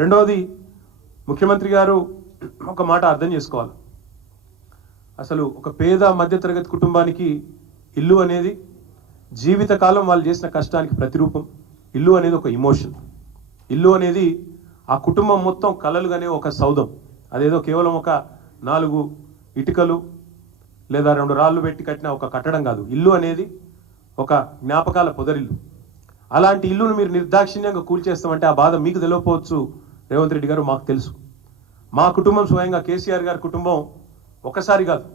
రెండోది ముఖ్యమంత్రి గారు ఒక మాట అర్థం చేసుకోవాలి. అసలు ఒక పేద మధ్యతరగతి కుటుంబానికి ఇల్లు అనేది జీవితకాలం వాళ్ళు చేసిన కష్టానికి ప్రతిరూపం. ఇల్లు అనేది ఒక ఇమోషన్. ఇల్లు అనేది ఆ కుటుంబం మొత్తం కలలుగానే ఒక సౌధం. అదేదో కేవలం ఒక 4 ఇటుకలు లేదా 2 రాళ్ళు పెట్టి కట్టిన ఒక కట్టడం కాదు. ఇల్లు అనేది ఒక జ్ఞాపకాల పొదరిల్లు. అలాంటి ఇల్లును మీరు నిర్దాక్షిణ్యంగా కూల్చేస్తామంటే ఆ బాధ మీకు తెలియకపోవచ్చు రేవంత్ రెడ్డి గారు, మాకు తెలుసు. మా కుటుంబం స్వయంగా కేసీఆర్ గారి కుటుంబం ఒకసారి కాదు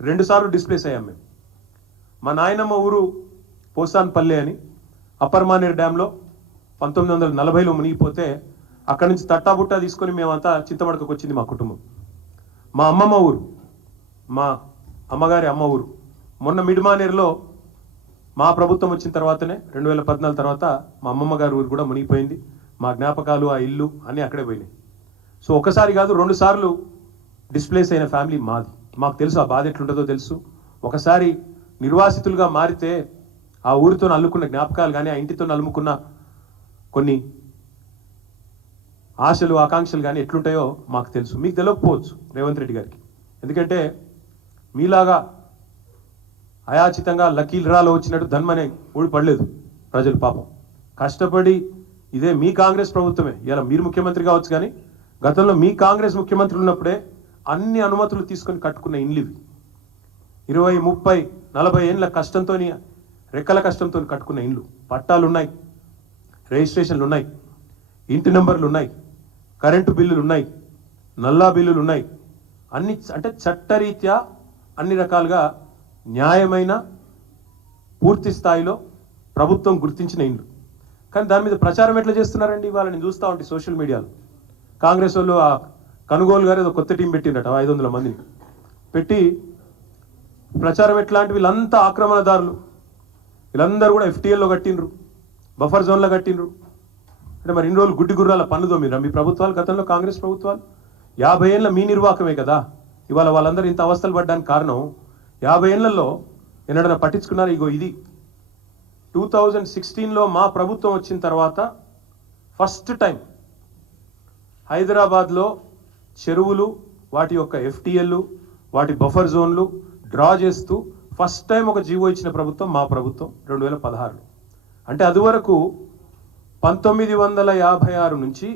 2 సార్లు డిస్ప్లేస్ అయ్యాం మేము. మా నాయనమ్మ ఊరు పోసాన్పల్లె అని అప్పర్ మానేర్ డ్యాంలో 1940లో మునిగిపోతే అక్కడి నుంచి తట్టాబుట్టా తీసుకొని మేమంతా చింతమడకకు వచ్చింది మా కుటుంబం. మా అమ్మమ్మ ఊరు, మా అమ్మగారి అమ్మ ఊరు మొన్న మిడ్మానేర్లో మా ప్రభుత్వం వచ్చిన తర్వాతనే 2014 తర్వాత మా అమ్మమ్మ గారి ఊరు కూడా మునిగిపోయింది. మా జ్ఞాపకాలు, ఆ ఇల్లు అన్నీ అక్కడే పోయినాయి. సో ఒకసారి కాదు 2 సార్లు డిస్ప్లేస్ అయిన ఫ్యామిలీ మాది. మాకు తెలుసు ఆ బాధ ఎట్లుంటుందో తెలుసు. ఒకసారి నిర్వాసితులుగా మారితే ఆ ఊరితో అల్లుకున్న జ్ఞాపకాలు కానీ ఆ ఇంటితో అల్లుకున్న కొన్ని ఆశలు ఆకాంక్షలు కానీ ఎట్లుంటాయో మాకు తెలుసు. మీకు తెలియకపోవచ్చు రేవంత్ రెడ్డి గారికి. ఎందుకంటే మీలాగా అయాచితంగా లకీల్రాలో వచ్చినట్టు ధన్మనే ఊడిపడలేదు ప్రజలు. పాపం కష్టపడి ఇదే మీ కాంగ్రెస్ ప్రభుత్వమే. ఇలా మీరు ముఖ్యమంత్రి కావచ్చు కానీ గతంలో మీ కాంగ్రెస్ ముఖ్యమంత్రులు ఉన్నప్పుడే అన్ని అనుమతులు తీసుకొని కట్టుకున్న ఇండ్లు ఇవి. 20, 30, 40 ఏళ్ళ కష్టంతో, రెక్కల కష్టంతో కట్టుకున్న ఇండ్లు. పట్టాలు ఉన్నాయి, రిజిస్ట్రేషన్లు ఉన్నాయి, ఇంటి నెంబర్లు ఉన్నాయి, కరెంటు బిల్లులు ఉన్నాయి, నల్లా బిల్లులు ఉన్నాయి. అన్ని అంటే చట్టరీత్యా అన్ని రకాలుగా న్యాయమైన పూర్తి స్థాయిలో ప్రభుత్వం గుర్తించిన ఇండ్లు. కానీ దాని మీద ప్రచారం ఎట్లా చేస్తున్నారండి? వాళ్ళని చూస్తూ ఉంటే సోషల్ మీడియాలో కాంగ్రెస్ వాళ్ళు ఆ కనుగోలు గారు ఏదో కొత్త టీం పెట్టిండట 500 మందిని పెట్టి ప్రచారం ఎట్లాంటి వీళ్ళంతా ఆక్రమణదారులు, వీళ్ళందరూ కూడా FTLలో కట్టిండ్రు, బఫర్ జోన్లో కట్టిండ్రు. అంటే మరి ఇన్ని రోజులు గుడ్డి గుర్రాల పనులు తోమిరా మీ ప్రభుత్వాలు, గతంలో కాంగ్రెస్ ప్రభుత్వాలు? 50 ఏళ్ళ మీ నిర్వాహకమే కదా ఇవాళ వాళ్ళందరూ ఇంత అవస్థలు పడ్డానికి కారణం. 50 ఏళ్లలో ఎన్నడన్నా పట్టించుకున్నారు? ఇగో ఇది 2016లో మా ప్రభుత్వం వచ్చిన తర్వాత ఫస్ట్ టైం హైదరాబాద్లో చెరువులు, వాటి యొక్క FTLలు, వాటి బఫర్ జోన్లు డ్రా చేస్తూ ఫస్ట్ టైం ఒక జీవో ఇచ్చిన ప్రభుత్వం మా ప్రభుత్వం 2016లో. అంటే అది వరకు 1956 నుంచి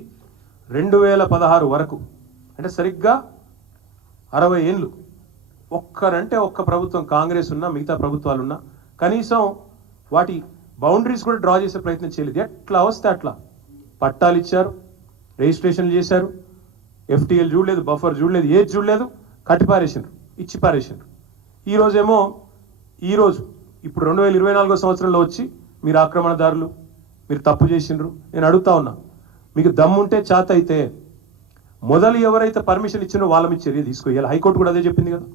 2016 వరకు, అంటే సరిగ్గా 60 ఏళ్ళు ఒక్కరంటే ఒక్క ప్రభుత్వం కాంగ్రెస్ ఉన్నా మిగతా ప్రభుత్వాలు ఉన్నా కనీసం వాటి బౌండరీస్ కూడా డ్రా చేసే ప్రయత్నం చేయలేదు. ఎట్లా వస్తే అట్లా పట్టాలు ఇచ్చారు, రిజిస్ట్రేషన్లు చేశారు, FTL చూడలేదు, బఫర్ చూడలేదు, ఏది చూడలేదు, కట్టి పారేసిండ్రు, ఇచ్చి పారేసిండ్రు. ఈరోజు ఇప్పుడు 2024 సంవత్సరంలో వచ్చి మీరు ఆక్రమణదారులు, మీరు తప్పు చేసిండ్రు. నేను అడుగుతా ఉన్నా, మీకు దమ్ముంటే చేత అయితే మొదలు ఎవరైతే పర్మిషన్ ఇచ్చిండ్రో వాళ్ళ మీద చర్య తీసుకోవాలి. హైకోర్టు కూడా అదే చెప్పింది కదా.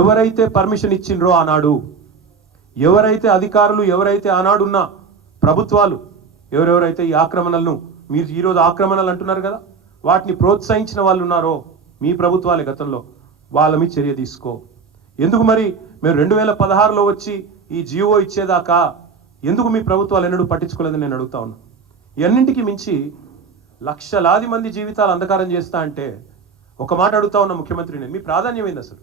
ఎవరైతే పర్మిషన్ ఇచ్చిండ్రో ఆనాడు, ఎవరైతే అధికారులు, ఎవరైతే ఆనాడున్న ప్రభుత్వాలు, ఎవరెవరైతే ఈ ఆక్రమణలను, మీరు ఈరోజు ఆక్రమణలు అంటున్నారు కదా, వాటిని ప్రోత్సహించిన వాళ్ళు ఉన్నారో మీ ప్రభుత్వాలే గతంలో, వాళ్ళ మీద చర్య తీసుకో. ఎందుకు మరి మేము 2016లో వచ్చి ఈ జీవో ఇచ్చేదాకా ఎందుకు మీ ప్రభుత్వాలు ఎన్నడూ పట్టించుకోలేదని నేను అడుగుతా ఉన్నా. ఇవన్నింటికి మించి లక్షలాది మంది జీవితాలు అంధకారం చేస్తా అంటే ఒక మాట అడుగుతా ఉన్న ముఖ్యమంత్రి, నేను మీ ప్రాధాన్యం ఏంది అసలు?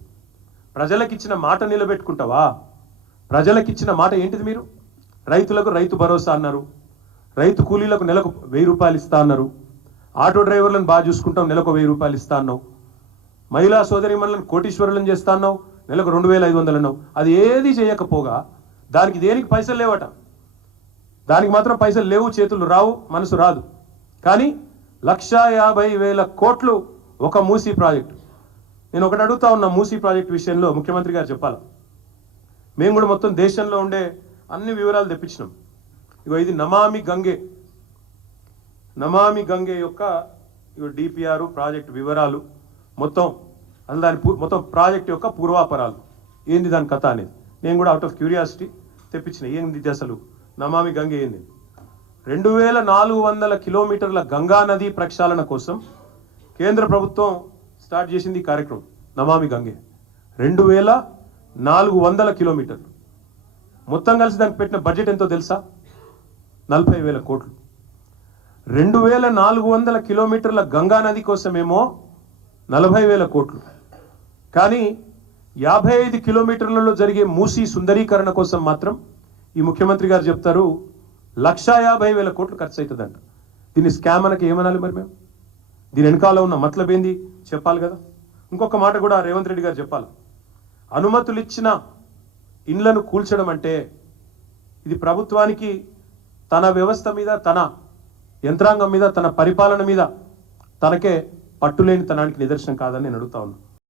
ప్రజలకిచ్చిన మాట నిలబెట్టుకుంటావా? ప్రజలకిచ్చిన మాట ఏంటిది? మీరు రైతులకు రైతు భరోసా అన్నారు, రైతు కూలీలకు నెలకు 1000 రూపాయలు ఇస్తా అన్నారు, ఆటో డ్రైవర్లను బాగా చూసుకుంటాం నెలకు 1000 రూపాయలు ఇస్తా అన్నావు, మహిళా సోదరిమణులను కోటీశ్వరులను చేస్తా అన్నావు, నెలకు 2500 అన్నావు. అది ఏది చేయకపోగా దానికి దేనికి పైసలు లేవట. దానికి మాత్రం పైసలు లేవు, చేతులు రావు, మనసు రాదు. కానీ 1,50,000 కోట్లు ఒక మూసీ ప్రాజెక్టు. నేను ఒకటి అడుగుతా ఉన్నా, మూసీ ప్రాజెక్టు విషయంలో ముఖ్యమంత్రి గారు చెప్పాలి. మేము కూడా మొత్తం దేశంలో ఉండే అన్ని వివరాలు తెప్పించినాం. ఇగో ఇది నమామి గంగే యొక్క DPR ప్రాజెక్టు వివరాలు మొత్తం, మొత్తం ప్రాజెక్ట్ యొక్క పూర్వాపరాలు ఏంది, దాని కథ అనేది నేను కూడా అవుట్ ఆఫ్ క్యూరియాసిటీ తెప్పించిన. ఏంది అసలు నమామి గంగే ఏంది? 2400 కిలోమీటర్ల గంగా నది ప్రక్షాళన కోసం కేంద్ర ప్రభుత్వం స్టార్ట్ చేసింది ఈ కార్యక్రమం నమామి గంగే. 2400 కిలోమీటర్లు మొత్తం కలిసి దానికి పెట్టిన బడ్జెట్ ఎంతో తెలుసా? 40,000 కోట్లు. 2400 కిలోమీటర్ల గంగా నది కోసమేమో 40,000 కోట్లు, కానీ 55 కిలోమీటర్లలో జరిగే మూసీ సుందరీకరణ కోసం మాత్రం ఈ ముఖ్యమంత్రి గారు చెప్తారు 1,50,000 కోట్లు ఖర్చు అవుతుందంట. దీన్ని స్కామ్ అనకి ఏమనాలి మరి మేము? దీని వెనకాల ఉన్న మతలబ్ ఏంది చెప్పాలి కదా. ఇంకొక మాట కూడా రేవంత్ రెడ్డి గారు చెప్పాలి. అనుమతులు ఇచ్చిన ఇండ్లను కూల్చడం అంటే ఇది ప్రభుత్వానికి తన వ్యవస్థ మీద, తన యంత్రాంగం మీద, తన పరిపాలన మీద తనకే పట్టులేని తనానికి నిదర్శనం కాదని నేను అడుగుతా ఉన్నా.